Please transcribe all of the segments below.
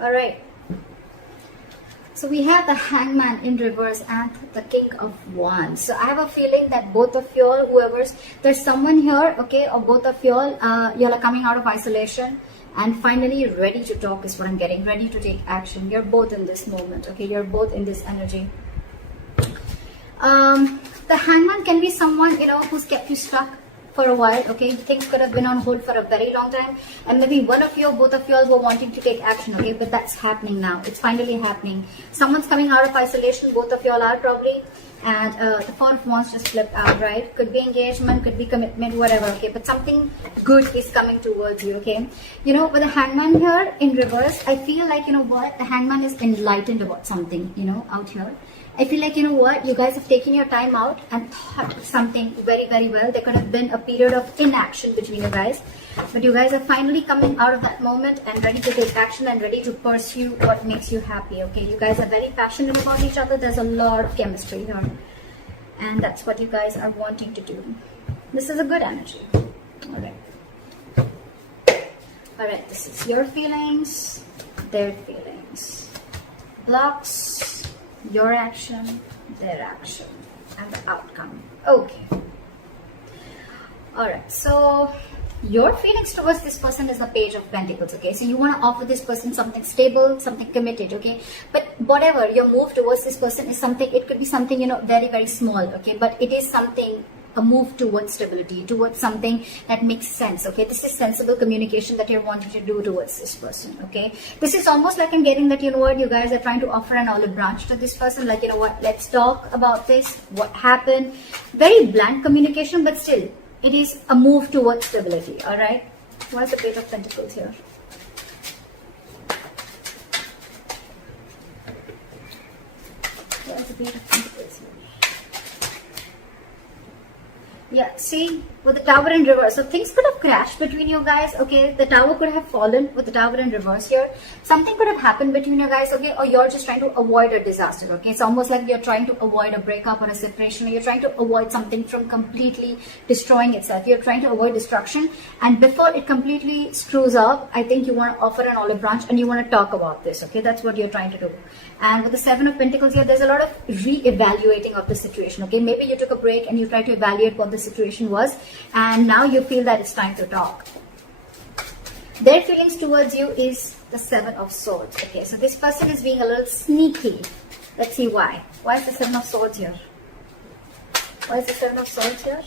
All right. So we have the Hangman in reverse and the King of Wands. So I have a feeling that both of y'all, there's someone here, okay, or both of y'all, y'all are coming out of isolation and finally ready to talk is what I'm getting, ready to take action. You're both in this moment, okay, you're both in this energy. The Hangman can be someone, who's kept you stuck for a while, okay. Things could have been on hold for a very long time, and maybe one of you, both of you all were wanting to take action, okay, but that's happening now. It's finally happening. Someone's coming out of isolation, both of you all are probably, and the Four of Wands just flipped out, right? Could be engagement, could be commitment, whatever, okay, but something good is coming towards you, okay. With the Hangman here in reverse, I feel like, the Hangman is enlightened about something, out here. I feel like, you guys have taken your time out and thought something very, very well. There could have been a period of inaction between you guys, but you guys are finally coming out of that moment and ready to take action and ready to pursue what makes you happy, okay? You guys are very passionate about each other. There's a lot of chemistry here, and that's what you guys are wanting to do. This is a good energy. All right, this is your feelings, their feelings. Blocks, your action, their action, and the outcome. Okay. Alright, so your feelings towards this person is the Page of Pentacles, okay? So you want to offer this person something stable, something committed, okay? But whatever your move towards this person is something, it could be something, very, very small, okay? But it is something, a move towards stability, towards something that makes sense, okay? This is sensible communication that you're wanting to do towards this person, okay? This is almost like I'm getting that, you guys are trying to offer an olive branch to this person, like, let's talk about this, what happened. Very blunt communication, but still, it is a move towards stability, all right? What's the Page of Pentacles here? What's the Page of Pentacles here? Yeah, see, with the Tower in reverse, so things could have crashed between you guys, okay? The Tower could have fallen with the Tower in reverse here. Something could have happened between you guys, okay? Or you're just trying to avoid a disaster, okay? It's almost like you're trying to avoid a breakup or a separation, or you're trying to avoid something from completely destroying itself. You're trying to avoid destruction, and before it completely screws up, I think you want to offer an olive branch and you want to talk about this, okay? That's what you're trying to do. And with the Seven of Pentacles here, there's a lot of re-evaluating of the situation, okay? Maybe you took a break and you tried to evaluate what the situation was, and now you feel that it's time to talk. Their feelings towards you is the Seven of Swords, okay? So this person is being a little sneaky. Let's see why. Why is the Seven of Swords here? Why is the Seven of Swords here?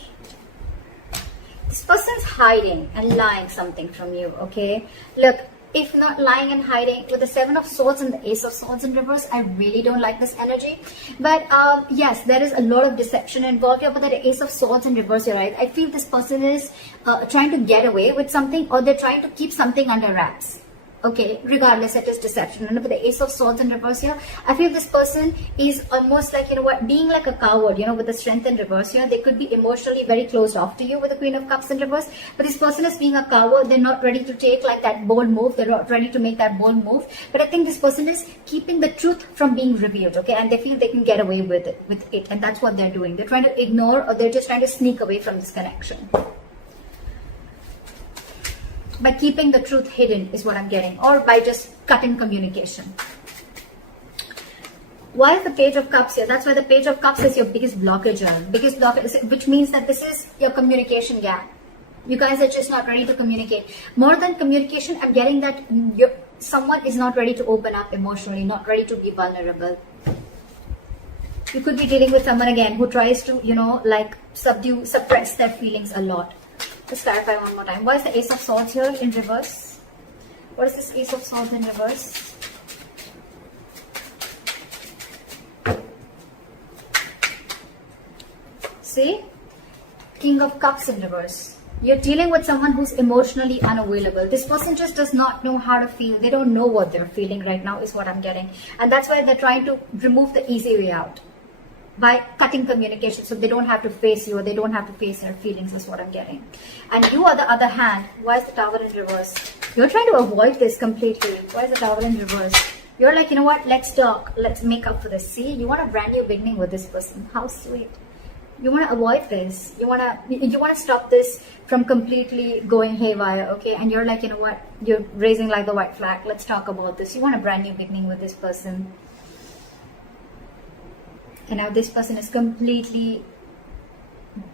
This person's hiding and lying something from you, okay? Look, if not lying and hiding, with the Seven of Swords and the Ace of Swords in reverse, I really don't like this energy. But yes, there is a lot of deception involved here. But the Ace of Swords in reverse, you're right. I feel this person is trying to get away with something, or they're trying to keep something under wraps. Okay, regardless, it is deception. And with the Ace of Swords in reverse here, I feel this person is almost like, being like a coward, with the Strength in reverse here. They could be emotionally very closed off to you with the Queen of Cups in reverse. But this person is being a coward. They're not ready to take like that bold move. They're not ready to make that bold move. But I think this person is keeping the truth from being revealed, okay? And they feel they can get away with it. And that's what they're doing. They're trying to ignore, or they're just trying to sneak away from this connection. By keeping the truth hidden is what I'm getting, or by just cutting communication. Why is the Page of Cups here? That's why the Page of Cups is your biggest blockage, which means that this is your communication gap. You guys are just not ready to communicate. More than communication, I'm getting that someone is not ready to open up emotionally, not ready to be vulnerable. You could be dealing with someone again who tries to, suppress their feelings a lot. Let's clarify one more time. Why is the Ace of Swords here in reverse? What is this Ace of Swords in reverse? See? King of Cups in reverse. You're dealing with someone who's emotionally unavailable. This person just does not know how to feel. They don't know what they're feeling right now is what I'm getting. And that's why they're trying to remove the easy way out. By cutting communication, so they don't have to face you, or they don't have to face their feelings is what I'm getting. And you, on the other hand, why is the Tower in reverse? You're trying to avoid this completely. Why is the Tower in reverse? You're like, let's talk, let's make up for this. See, you want a brand new beginning with this person. How sweet. You want to avoid this. You want to stop this from completely going haywire, okay? And you're like, you know what? You're raising like the white flag. Let's talk about this. You want a brand new beginning with this person. And now this person is completely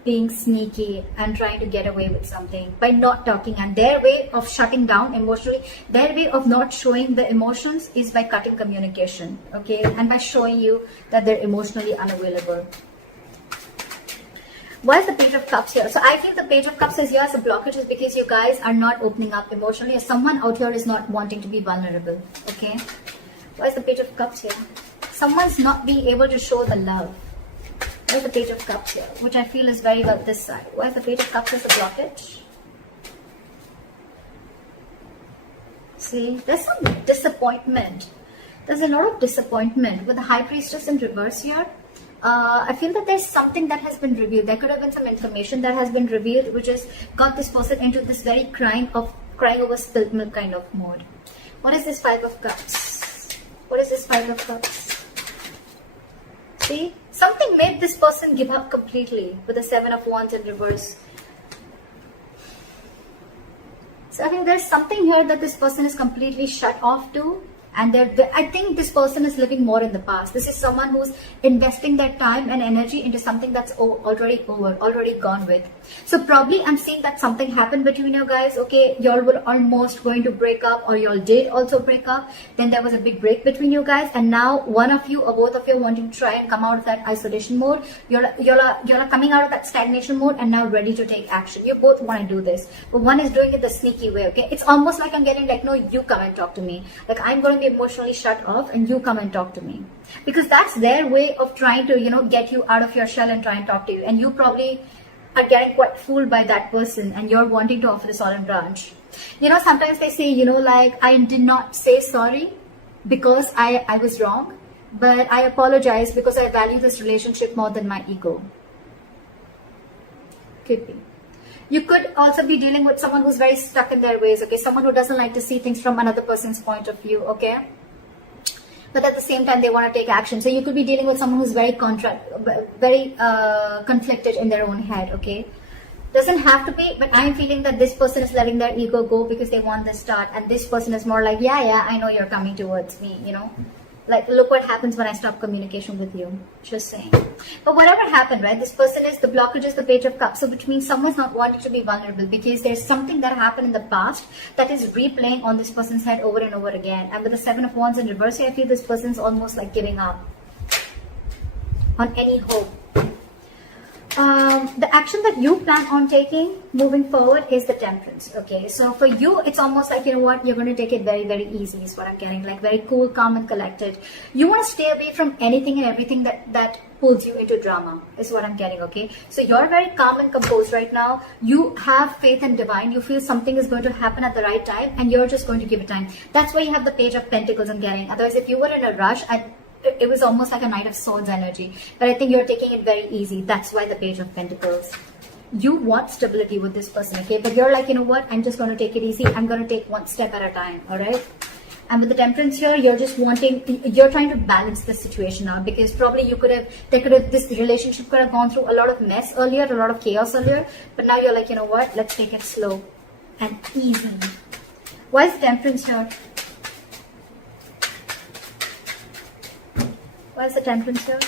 being sneaky and trying to get away with something by not talking, and their way of shutting down emotionally, their way of not showing the emotions is by cutting communication, okay, and by showing you that they're emotionally unavailable. Why is the Page of Cups here? So I feel the Page of Cups is here as a blockage is because you guys are not opening up emotionally, or someone out here is not wanting to be vulnerable, okay? Why is the Page of Cups here? Someone's not being able to show the love. Why is the Page of Cups here? Which I feel is very well this side. Why is the Page of Cups as a blockage? See, there's some disappointment. There's a lot of disappointment with the High Priestess in reverse here. I feel that there's something that has been revealed. There could have been some information that has been revealed, which has got this person into this very crying over spilled milk kind of mode. What is this Five of Cups? What is this Five of Cups? See, something made this person give up completely with the Seven of Wands in reverse. So I think there's something here that this person is completely shut off to. And I think this person is living more in the past. This is someone who's investing their time and energy into something that's already over, already gone with. So probably I'm seeing that something happened between you guys. Okay, y'all were almost going to break up, or y'all did also break up. Then there was a big break between you guys. And now one of you or both of you wanting to try and come out of that isolation mode. Y'all are coming out of that stagnation mode and now ready to take action. You both want to do this. But one is doing it the sneaky way, okay? It's almost like I'm getting like, no, you come and talk to me. Like I'm going to emotionally shut off and you come and talk to me, because that's their way of trying to, you know, get you out of your shell and try and talk to you. And you probably are getting quite fooled by that person, and you're wanting to offer this olive branch. You know, sometimes they say, you know, like, I did not say sorry because I was wrong, but I apologize because I value this relationship more than my ego. Could be. You could also be dealing with someone who's very stuck in their ways, okay? Someone who doesn't like to see things from another person's point of view, okay? But at the same time, they want to take action. So you could be dealing with someone who's very conflicted in their own head, okay? Doesn't have to be, but I'm feeling that this person is letting their ego go because they want this start. And this person is more like, yeah, I know you're coming towards me, you know? Like, look what happens when I stop communication with you. Just saying. But whatever happened, right? This person is, the blockage is the Page of Cups. So which means someone's not wanting to be vulnerable because there's something that happened in the past that is replaying on this person's head over and over again. And with the Seven of Wands in reverse, I feel this person's almost like giving up on any hope. The action that you plan on taking moving forward is the Temperance, okay? So for you, it's almost like, you know what, you're going to take it very, very easy is what I'm getting, like very cool, calm and collected. You want to stay away from anything and everything that pulls you into drama is what I'm getting, okay? So you're very calm and composed right now. You have faith in divine. You feel something is going to happen at the right time and you're just going to give it time. That's why you have the Page of Pentacles I'm getting. Otherwise, if you were in a rush, it was almost like a Knight of Swords energy. But I think you're taking it very easy. That's why the Page of Pentacles. You want stability with this person, okay? But you're like, you know what? I'm just going to take it easy. I'm going to take one step at a time, all right? And with the Temperance here, you're just you're trying to balance the situation out, because probably this relationship could have gone through a lot of mess earlier, a lot of chaos earlier. But now you're like, you know what? Let's take it slow and easy. Why is the Temperance here? Why is the Temperance here?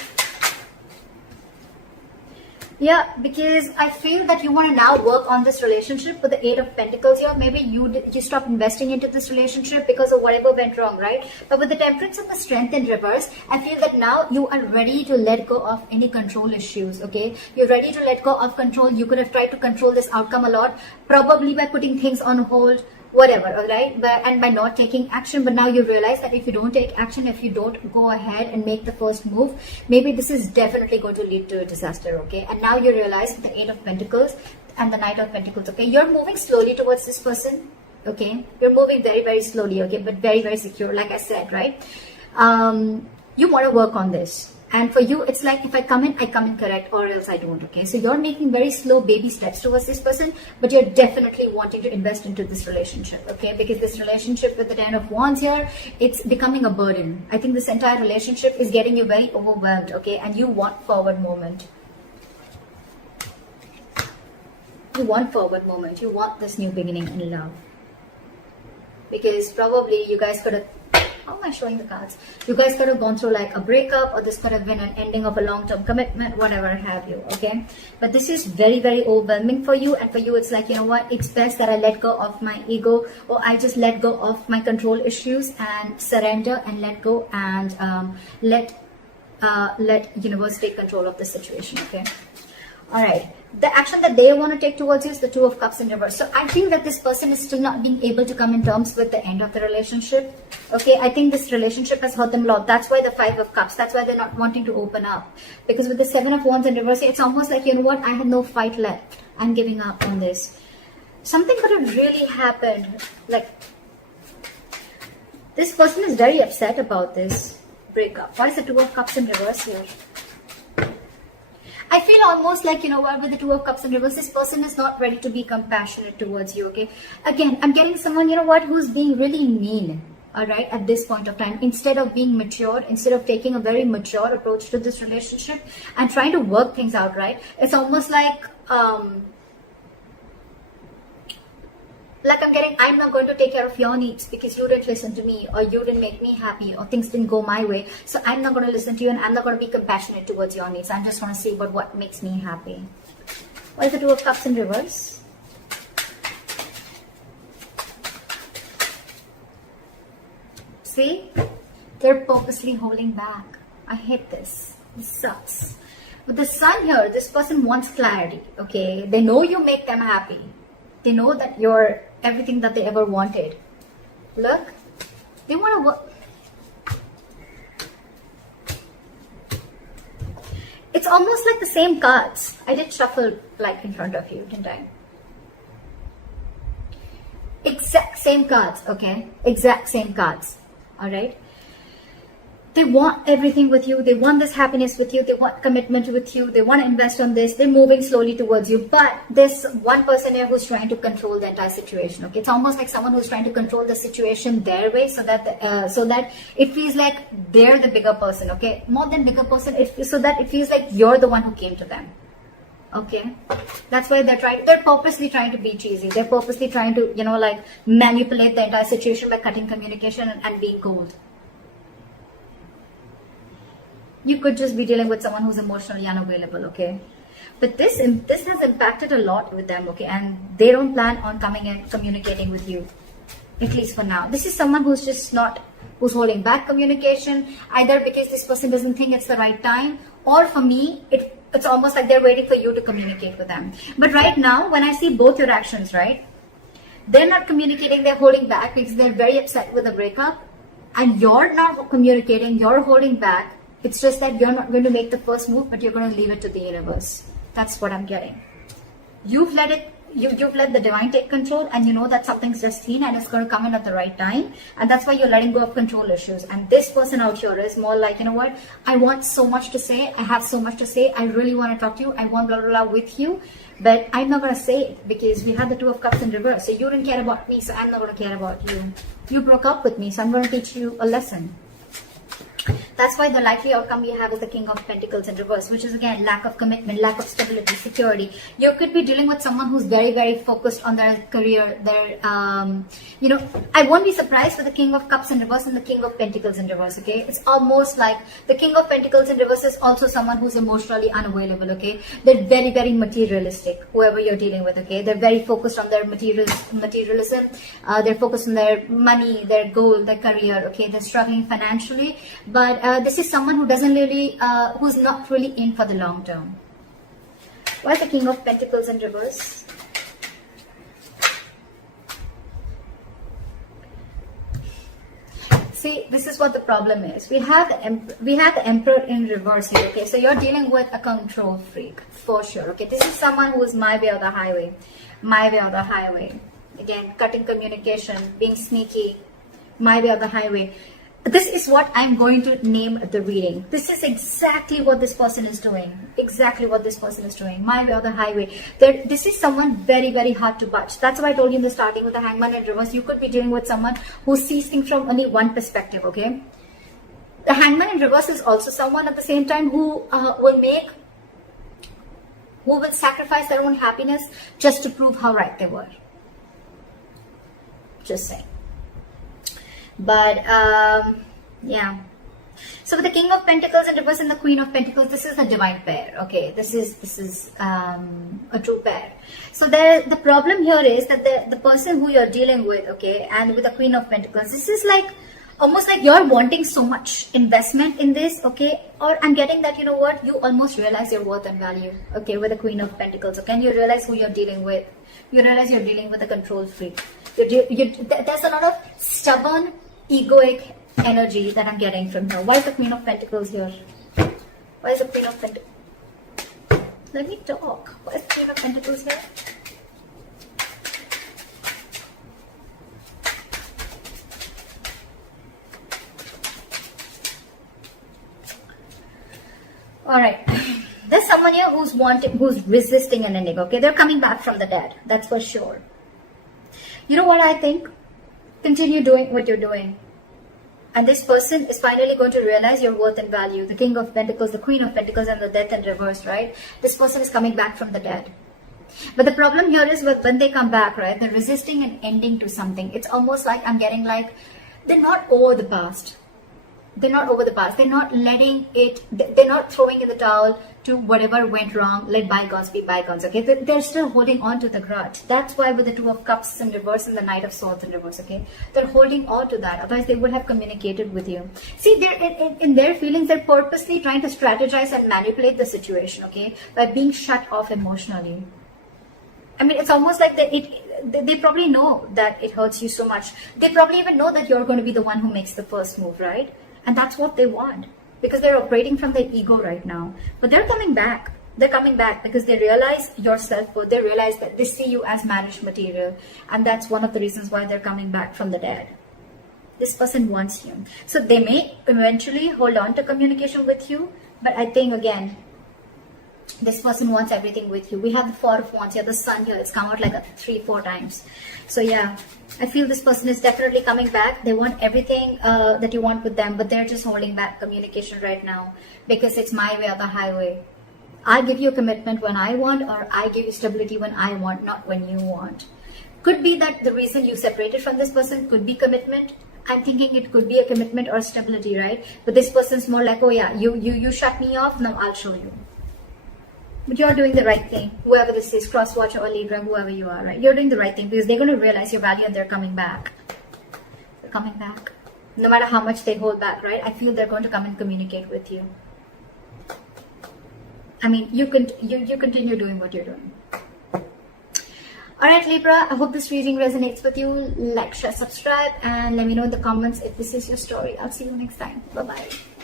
Yeah, because I feel that you want to now work on this relationship with the Eight of Pentacles here. Maybe you stop investing into this relationship because of whatever went wrong, right? But with the Temperance and the Strength in reverse, I feel that now you are ready to let go of any control issues, okay? You're ready to let go of control. You could have tried to control this outcome a lot, probably by putting things on hold, whatever, all right? And by not taking action. But now you realize that if you don't take action, if you don't go ahead and make the first move, maybe this is definitely going to lead to a disaster, okay? And now you realize the Eight of Pentacles and the Knight of Pentacles, okay? You're moving slowly towards this person, okay? You're moving very, very slowly, okay? But very, very secure, like I said, right? You want to work on this. And for you, it's like, if I come in correct, or else I don't, okay? So you're making very slow baby steps towards this person, but you're definitely wanting to invest into this relationship, okay? Because this relationship with the Ten of Wands here, it's becoming a burden. I think this entire relationship is getting you very overwhelmed, okay? And you want forward movement. You want forward movement. You want this new beginning in love. Because probably you guys could have, how am I showing the cards? You guys could have gone through like a breakup, or this could have been an ending of a long-term commitment, whatever have you, okay? But this is very, very overwhelming for you. And for you, it's like, you know what? It's best that I let go of my ego, or I just let go of my control issues and surrender and let go, and let universe take control of the situation, okay? All right. The action that they want to take towards you is the Two of Cups in reverse. So I think that this person is still not being able to come in terms with the end of the relationship. Okay, I think this relationship has hurt them a lot. That's why the Five of Cups. That's why they're not wanting to open up. Because with the Seven of Wands in reverse, it's almost like, you know what, I have no fight left. I'm giving up on this. Something could have really happened. Like, this person is very upset about this breakup. What is the Two of Cups in reverse here? I feel almost like, you know what, with the Two of Cups in reverse, this person is not ready to be compassionate towards you, okay? Again, I'm getting someone, you know what, who's being really mean, all right, at this point of time. Instead of being mature, instead of taking a very mature approach to this relationship and trying to work things out, right? It's almost like I'm getting, I'm not going to take care of your needs because you didn't listen to me, or you didn't make me happy, or things didn't go my way. So I'm not going to listen to you, and I'm not going to be compassionate towards your needs. I'm just going to see about what makes me happy. What is the Two of Cups in reverse? See? They're purposely holding back. I hate this. This sucks. With the Sun here, this person wants clarity, okay? They know you make them happy. They know that you're everything that they ever wanted. Look, they want to work. It's almost like the same cards. I did shuffle like in front of you, didn't I? Exact same cards, okay? Exact same cards, all right? They want everything with you. They want this happiness with you. They want commitment with you. They want to invest on this. They're moving slowly towards you. But there's one person here who's trying to control the entire situation. Okay, it's almost like someone who's trying to control the situation their way, so that it feels like they're the bigger person. Okay, more than bigger person, so that it feels like you're the one who came to them. Okay, that's why they're purposely trying to be cheesy. They're purposely trying to, you know, like manipulate the entire situation by cutting communication and being cold. You could just be dealing with someone who's emotionally unavailable, okay? But this has impacted a lot with them, okay? And they don't plan on coming and communicating with you, at least for now. This is someone who's holding back communication, either because this person doesn't think it's the right time, or for me, it's almost like they're waiting for you to communicate with them. But right now, when I see both your actions, right? They're not communicating, they're holding back because they're very upset with the breakup, and you're not communicating, you're holding back. It's just that you're not going to make the first move, but you're going to leave it to the universe. That's what I'm getting. You've let the divine take control, and you know that something's just seen and it's going to come in at the right time. And that's why you're letting go of control issues. And this person out here is more like, you know what? I want so much to say. I have so much to say. I really want to talk to you. I want blah, blah, blah with you. But I'm not going to say it because we had the Two of Cups in reverse. So you didn't care about me, so I'm not going to care about you. You broke up with me, so I'm going to teach you a lesson. That's why the likely outcome you have is the King of Pentacles in reverse, which is again lack of commitment, lack of stability, security. You could be dealing with someone who's very, very focused on their career, their, you know, I won't be surprised with the King of Cups in reverse and the King of Pentacles in reverse, okay? It's almost like the King of Pentacles in reverse is also someone who's emotionally unavailable, okay? They're very, very materialistic, whoever you're dealing with, okay? They're very focused on their materialism. They're focused on their money, their goal, their career, okay? They're struggling financially. But this is someone who doesn't really, who's not really in for the long term. Why is the King of Pentacles in reverse? See, this is what the problem is. We have the Emperor in reverse here. Okay, so you're dealing with a control freak for sure. Okay, this is someone who is my way or the highway, my way or the highway. Again, cutting communication, being sneaky, my way or the highway. This is what I'm going to name the reading. This is exactly what this person is doing. Exactly what this person is doing. My way or the highway. This is someone very, very hard to budge. That's why I told you in the starting with the Hangman in reverse. You could be dealing with someone who sees things from only one perspective, okay? The Hangman in reverse is also someone at the same time who will make who will sacrifice their own happiness just to prove how right they were. Just saying. But yeah. So with the King of Pentacles in reverse and the Queen of Pentacles, this is the divine pair. Okay, this is a true pair. So the problem here is that the person who you're dealing with, okay, and with the Queen of Pentacles, this is like almost like you're wanting so much investment in this, okay? Or I'm getting that, you know what, you almost realize your worth and value, okay, with the Queen of Pentacles, okay? And you realize who you're dealing with. You realize you're dealing with a control freak. There's a lot of stubborn, egoic energy that I'm getting from her. Why is the Queen of Pentacles here? Why is the Queen of Pentacles? Let me talk. Why is the Queen of Pentacles here? Alright. There's someone here who's resisting an ending, okay? They're coming back from the dead. That's for sure. You know what I think? Continue doing what you're doing. And this person is finally going to realize your worth and value. The King of Pentacles, the Queen of Pentacles, and the Death in reverse, right? This person is coming back from the dead. But the problem here is when they come back, right? They're resisting an ending to something. It's almost like I'm getting like, they're not over the past. They're not over the past. They're not letting it, they're not throwing in the towel to whatever went wrong. Let bygones be bygones, okay? They're still holding on to the grudge. That's why with the Two of Cups in reverse and the Knight of Swords in reverse, okay? They're holding on to that. Otherwise, they would have communicated with you. See, they're in their feelings, they're purposely trying to strategize and manipulate the situation, okay? By being shut off emotionally. I mean, it's almost like they probably know that it hurts you so much. They probably even know that you're going to be the one who makes the first move, right? And that's what they want, because they're operating from their ego right now. But they're coming back. They're coming back because they realize your self-worth. They realize that they see you as marriage material. And that's one of the reasons why they're coming back from the dead. This person wants you. So they may eventually hold on to communication with you. But I think, again, this person wants everything with you. We have the Four of Wands here, the Sun here. It's come out like 3-4 times. So yeah, I feel this person is definitely coming back. They want everything that you want with them, but they're just holding back communication right now because it's my way or the highway. I give you a commitment when I want, or I give you stability when I want, not when you want. Could be that the reason you separated from this person could be commitment. I'm thinking it could be a commitment or stability, right? But this person's more like, oh yeah, you shut me off, now I'll show you. But you're doing the right thing. Whoever this is, cross-watcher or Libra, whoever you are, right? You're doing the right thing because they're going to realize your value and they're coming back. They're coming back. No matter how much they hold back, right? I feel they're going to come and communicate with you. I mean, you continue doing what you're doing. Alright, Libra, I hope this reading resonates with you. Like, share, subscribe, and let me know in the comments if this is your story. I'll see you next time. Bye-bye.